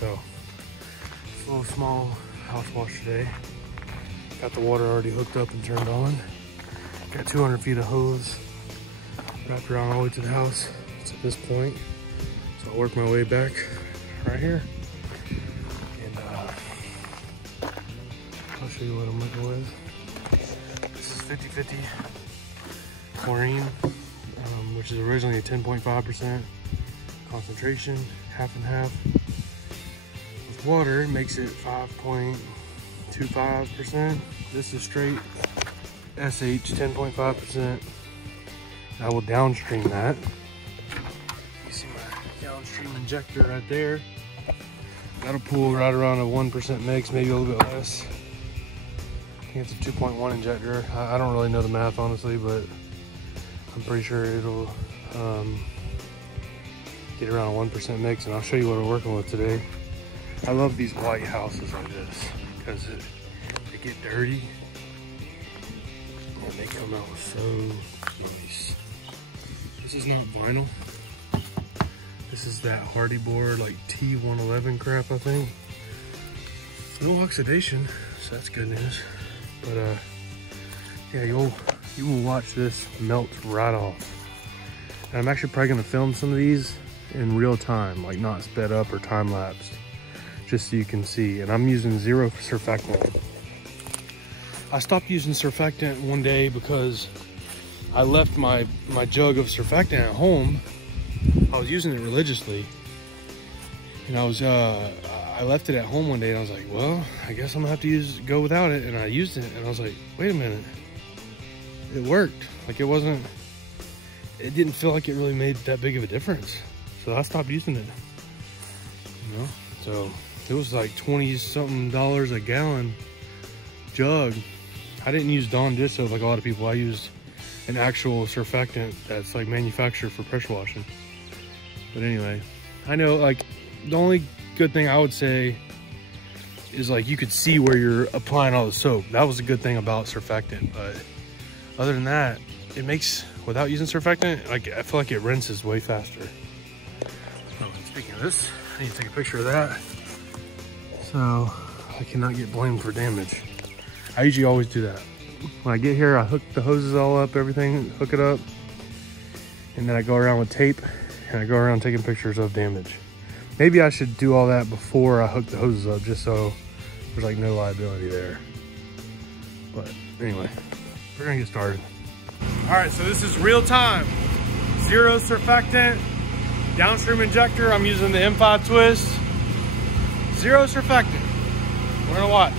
So it's a little small house wash today. Got the water already hooked up and turned on. Got 200 feet of hose wrapped around all the way to the house. It's at this point. So I'll work my way back right here. And I'll show you what I'm working with. This is 50/50 chlorine, which is originally a 10.5% concentration, half and half. With water, it makes it 5.25%. This is straight SH, 10.5%. I will downstream that. You see my downstream injector right there. That'll pull right around a 1% mix, maybe a little bit less. I think it's a 2.1 injector. I don't really know the math, honestly, but I'm pretty sure it'll get around a 1% mix, and I'll show you what we're working with today. I love these white houses like this because they get dirty and they come out so nice. This is not vinyl. This is that Hardy board, like T111 crap, I think. No oxidation, so that's good news. But yeah, you will watch this melt right off. And I'm actually probably gonna film some of these in real time, like not sped up or time lapsed, just so you can see. And I'm using 0 surfactant. I stopped using surfactant one day because I left my jug of surfactant at home. I was using it religiously, and I left it at home one day, and I was like, well, I guess I'm gonna have to go without it. And I used it, and I was like, wait a minute, it worked. Like it didn't feel like it really made that big of a difference. So I stopped using it, you know? So it was like 20-something a gallon jug. I didn't use Dawn dish soap like a lot of people. I used an actual surfactant that's like manufactured for pressure washing. But anyway, I know like the only good thing I would say is like you could see where you're applying all the soap. That was a good thing about surfactant. But other than that, it makes, without using surfactant, like I feel like it rinses way faster. Oh, speaking of this, I need to take a picture of that so I cannot get blamed for damage. I usually always do that. When I get here, I hook the hoses all up, everything, hook it up, and then I go around with tape and I go around taking pictures of damage. Maybe I should do all that before I hook the hoses up, just so there's like no liability there. But anyway, we're gonna get started. All right, so this is real time. 0 surfactant, downstream injector. I'm using the M5 twist. 0 surfactant. We're gonna watch.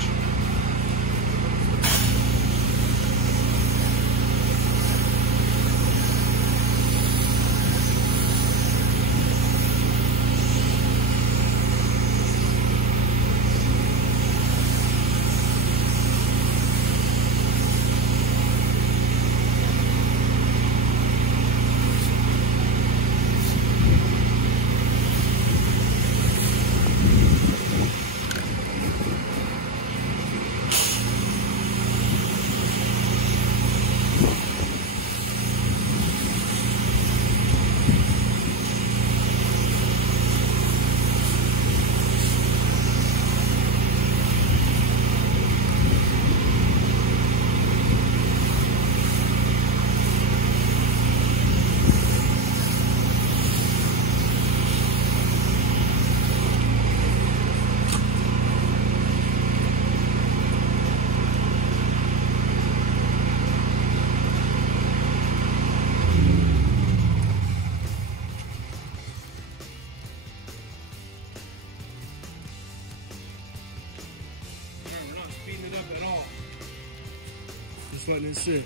Just letting it sit.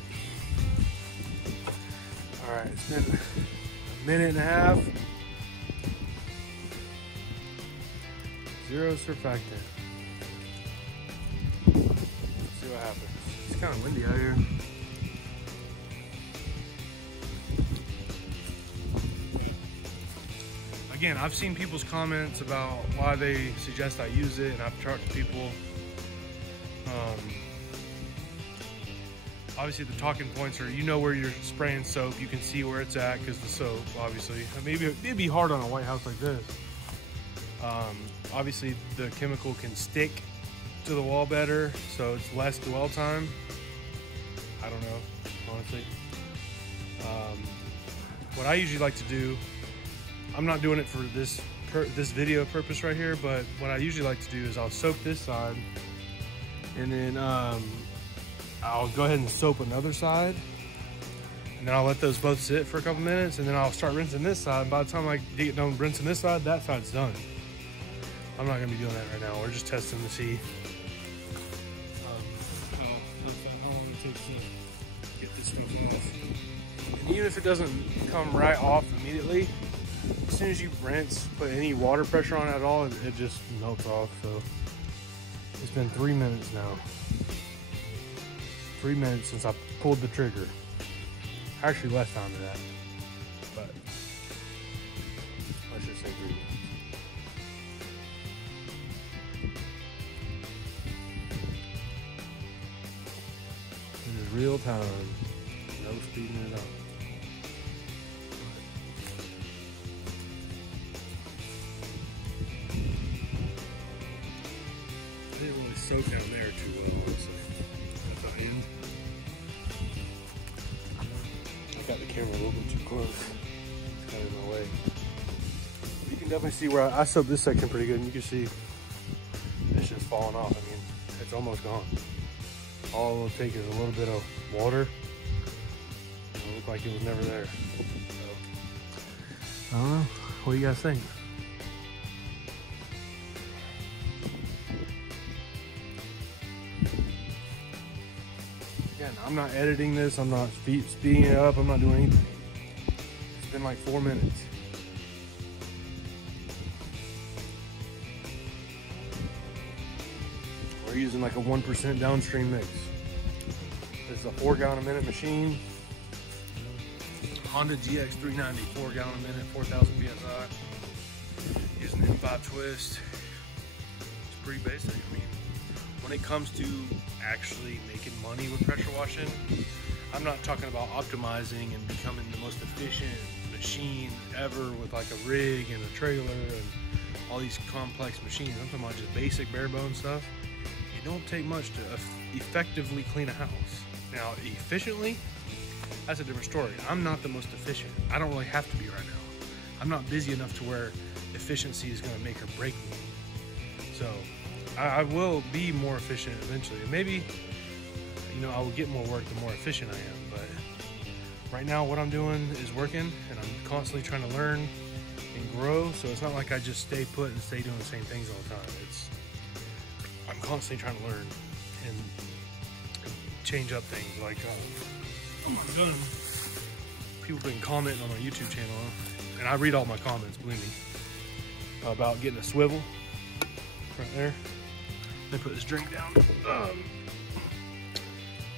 All right, it's been a minute and a half. 0 surfactant. Let's see what happens. It's kind of windy out here. Again, I've seen people's comments about why they suggest I use it, and I've talked to people. Obviously the talking points are, you know where you're spraying soap, you can see where it's at because the soap, obviously. Maybe it'd be hard on a white house like this. Obviously the chemical can stick to the wall better, so it's less dwell time. I don't know, honestly. What I usually like to do, I'm not doing it for this video purpose right here, but what I usually like to do is I'll soap this side, and then I'll go ahead and soap another side, and then I'll let those both sit for a couple minutes, and then I'll start rinsing this side. By the time I get done rinsing this side, that side's done. I'm not gonna be doing that right now. We're just testing to see how long it takes to get this stuff off. And even if it doesn't come right off immediately, as soon as you rinse, put any water pressure on it at all, it just melts off. So it's been 3 minutes now. 3 minutes since I pulled the trigger. Actually less time than that, but let's just say 3 minutes. This is real time, no speeding it up. I didn't really soak down there too well, honestly, at the end. I got the camera a little bit too close. It's kind of in my way. You can definitely see where I soaked this section pretty good, and you can see it's just falling off. I mean, it's almost gone. All it'll take is a little bit of water. It'll look like it was never there. So, I don't know. What do you guys think? Again, I'm not editing this. I'm not speeding it up. I'm not doing anything. It's been like 4 minutes. We're using like a 1% downstream mix. This is a 4 gallon a minute machine. Honda GX 390, 4 gallon a minute, 4,000 PSI. Using an M5 twist. It's pretty basic. I mean, when it comes to actually making money with pressure washing, I'm not talking about optimizing and becoming the most efficient machine ever with like a rig and a trailer and all these complex machines. I'm talking about just basic bare bones stuff. It don't take much to effectively clean a house. Now, efficiently, that's a different story. I'm not the most efficient. I don't really have to be right now. I'm not busy enough to where efficiency is gonna make or break me. So I will be more efficient eventually. Maybe, you know, I will get more work the more efficient I am. But right now what I'm doing is working, and I'm constantly trying to learn and grow. So it's not like I just stay put and stay doing the same things all the time. I'm constantly trying to learn and change up things. Like, people have been commenting on my YouTube channel, and I read all my comments, believe me, about getting a swivel right there. Let me put this drink down.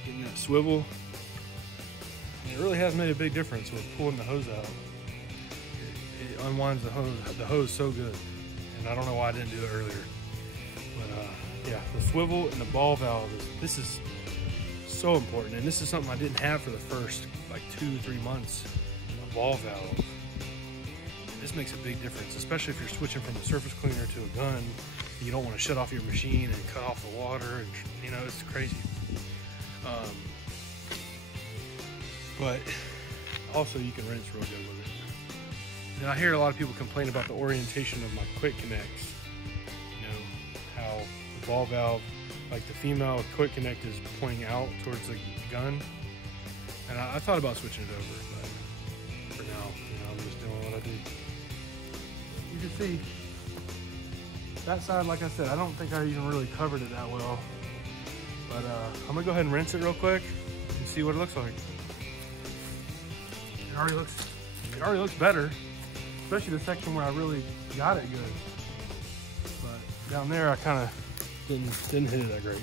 Getting that swivel, and it really has made a big difference with pulling the hose out. It unwinds the hose so good, and I don't know why I didn't do it earlier. But yeah, the swivel and the ball valve, this is so important, and this is something I didn't have for the first like 2-3 months. A ball valve. This makes a big difference, especially if you're switching from a surface cleaner to a gun. You don't want to shut off your machine and cut off the water, and you know, it's crazy. But also you can rinse real good with it. And I hear a lot of people complain about the orientation of my quick connects. You know, how the ball valve, like the female quick connect, is pointing out towards the gun. And I thought about switching it over, but for now, you know, I'm just doing what I do. You can see that side, like I said, I don't think I even really covered it that well. But I'm gonna go ahead and rinse it real quick and see what it looks like. It already looks better, especially the section where I really got it good. But down there, I kind of didn't hit it that great.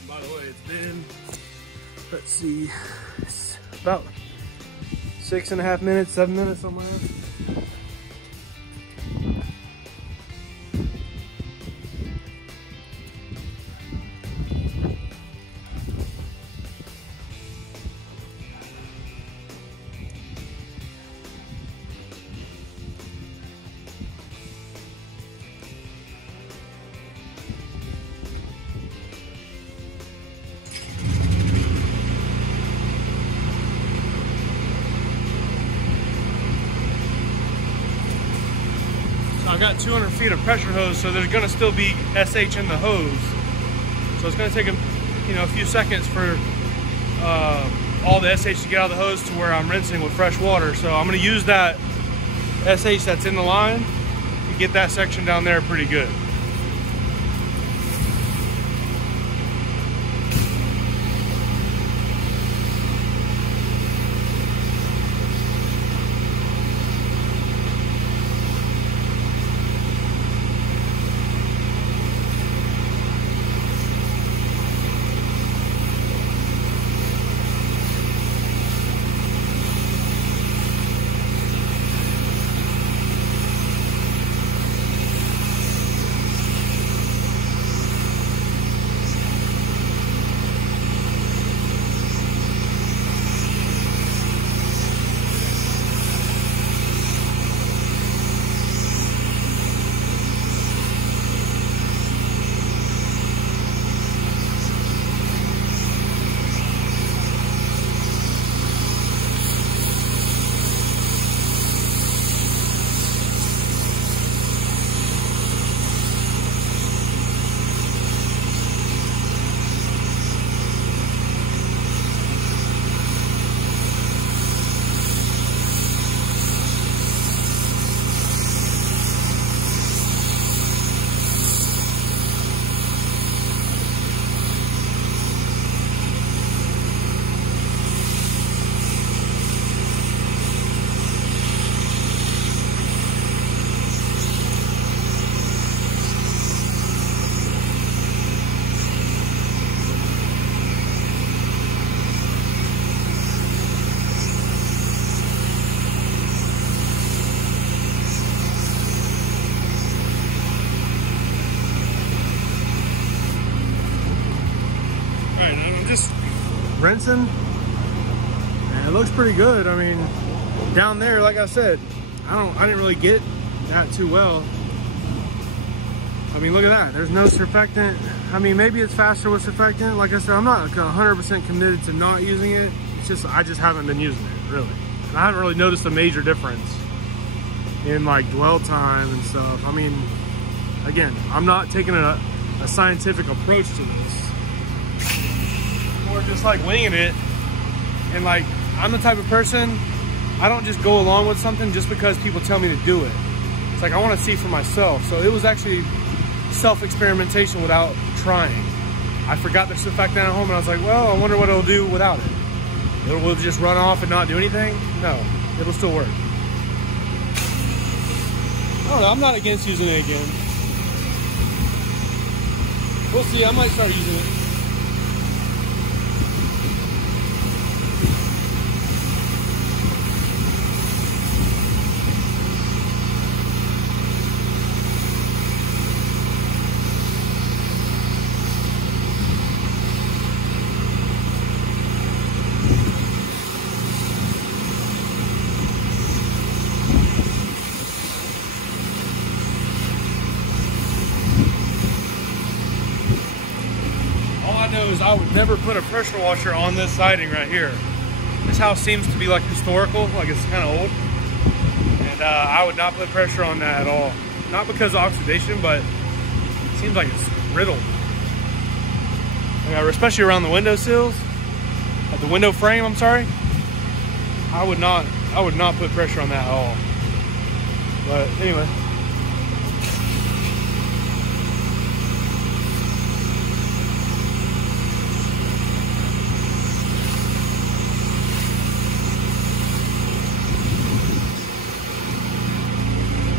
And by the way, it's been, let's see, it's about 6.5 minutes, 7 minutes, somewhere. got 200 feet of pressure hose, so there's gonna still be SH in the hose. So it's gonna take a few seconds for all the SH to get out of the hose to where I'm rinsing with fresh water. So I'm gonna use that SH that's in the line to get that section down there pretty good. Just rinsing, and it looks pretty good. I mean, down there, like I said, I didn't really get that too well. I mean, look at that. There's no surfactant. I mean, maybe it's faster with surfactant. Like I said, I'm not 100% committed to not using it. It's just, I just haven't been using it, really. And I haven't really noticed a major difference in like dwell time and stuff. I mean, again, I'm not taking a scientific approach to this. Or just like winging it. And like, I'm the type of person, I don't just go along with something just because people tell me to do it. It's like, I want to see for myself. So it was actually self-experimentation without trying. I forgot the surfactant at home and I was like, well, I wonder what it'll do without it. Will it just run off and not do anything? No, it'll still work. I don't know, I'm not against using it again. We'll see, I might start using it. Is I would never put a pressure washer on this siding right here. This house seems to be like historical, like it's kind of old, and I would not put pressure on that at all. Not because of oxidation, but it seems like it's brittle. Especially around the window sills, the window frame. I'm sorry. I would not put pressure on that at all. But anyway.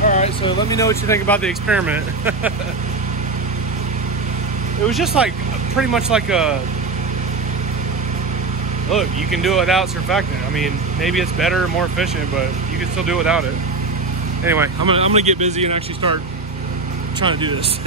Alright, so let me know what you think about the experiment. It was just like, pretty much like a, look, you can do it without surfactant. I mean, maybe it's better, more efficient, but you can still do it without it. Anyway, I'm gonna get busy and actually start trying to do this.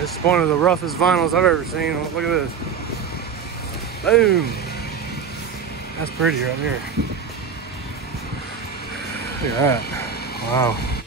This is one of the roughest vinyls I've ever seen. Look at this. Boom. That's pretty right there. Look at that. Wow.